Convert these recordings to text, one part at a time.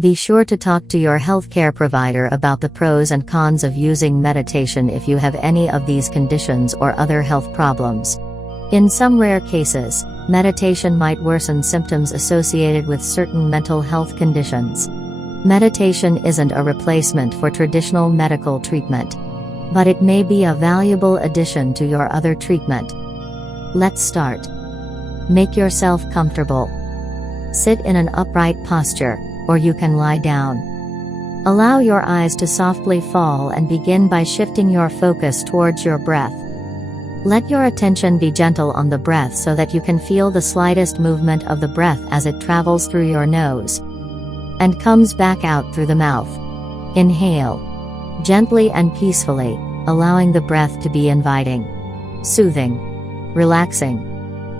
Be sure to talk to your healthcare provider about the pros and cons of using meditation if you have any of these conditions or other health problems. In some rare cases, meditation might worsen symptoms associated with certain mental health conditions. Meditation isn't a replacement for traditional medical treatment, but it may be a valuable addition to your other treatment. Let's start. Make yourself comfortable. Sit in an upright posture, or you can lie down. Allow your eyes to softly fall and begin by shifting your focus towards your breath. Let your attention be gentle on the breath so that you can feel the slightest movement of the breath as it travels through your nose and comes back out through the mouth. Inhale gently and peacefully, allowing the breath to be inviting, soothing, relaxing,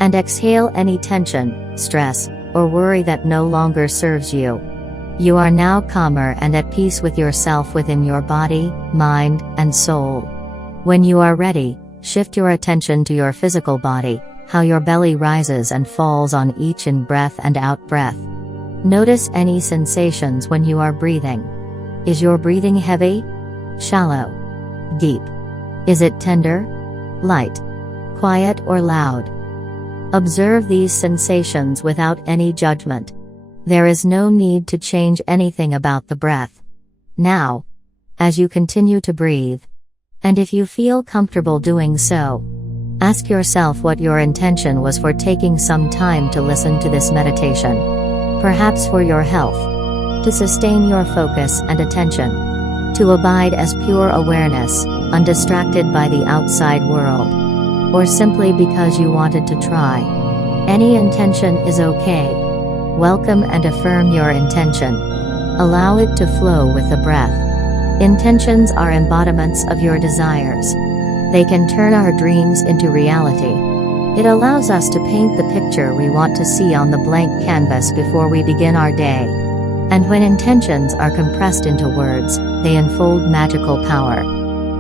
and exhale any tension, stress, or worry that no longer serves you. You are now calmer and at peace with yourself within your body, mind, and soul. When you are ready, shift your attention to your physical body, how your belly rises and falls on each in-breath and out-breath. Notice any sensations when you are breathing. Is your breathing heavy? Shallow? Deep? Is it tender? Light? Quiet or loud? Observe these sensations without any judgment. There is no need to change anything about the breath. Now, as you continue to breathe, and if you feel comfortable doing so, ask yourself what your intention was for taking some time to listen to this meditation. Perhaps for your health, to sustain your focus and attention, to abide as pure awareness, undistracted by the outside world, or simply because you wanted to try. Any intention is okay. Welcome and affirm your intention. Allow it to flow with the breath. Intentions are embodiments of your desires. They can turn our dreams into reality. It allows us to paint the picture we want to see on the blank canvas before we begin our day. And when intentions are compressed into words, they unfold magical power.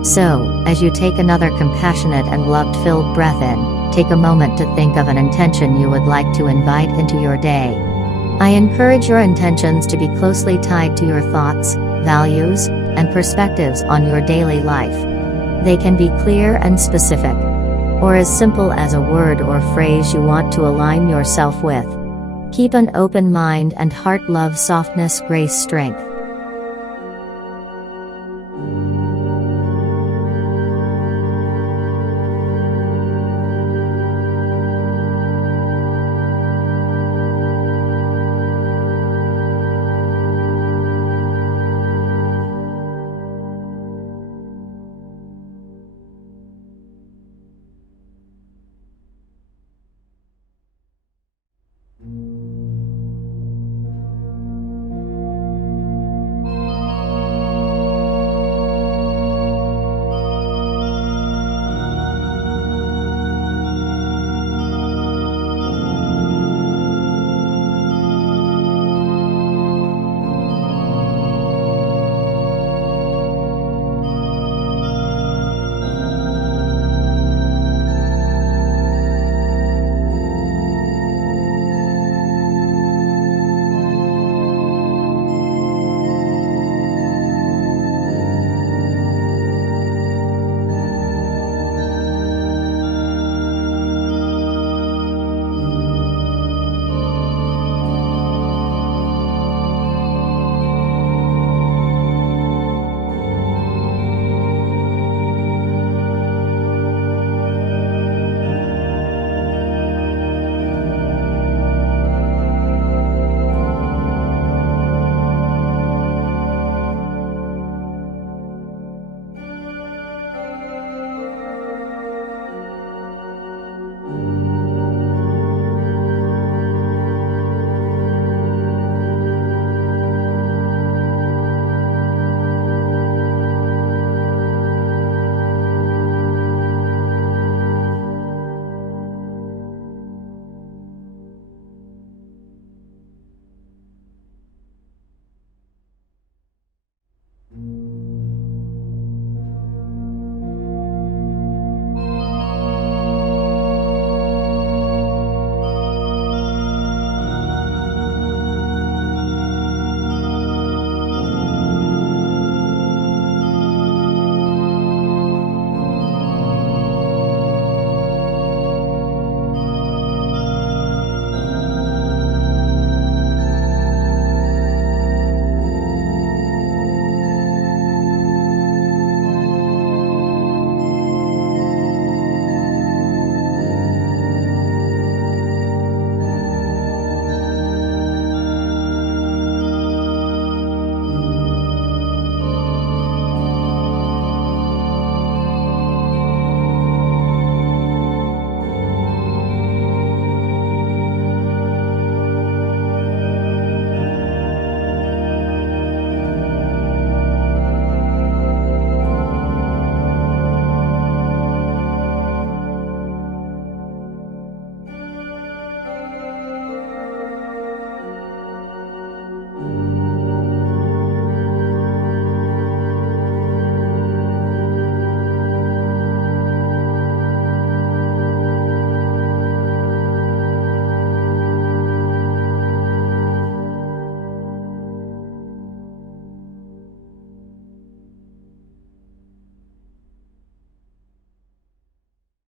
So, as you take another compassionate and love-filled breath in, take a moment to think of an intention you would like to invite into your day. I encourage your intentions to be closely tied to your thoughts, values, and perspectives on your daily life. They can be clear and specific, or as simple as a word or phrase you want to align yourself with. Keep an open mind and heart. Love, softness, grace, strength.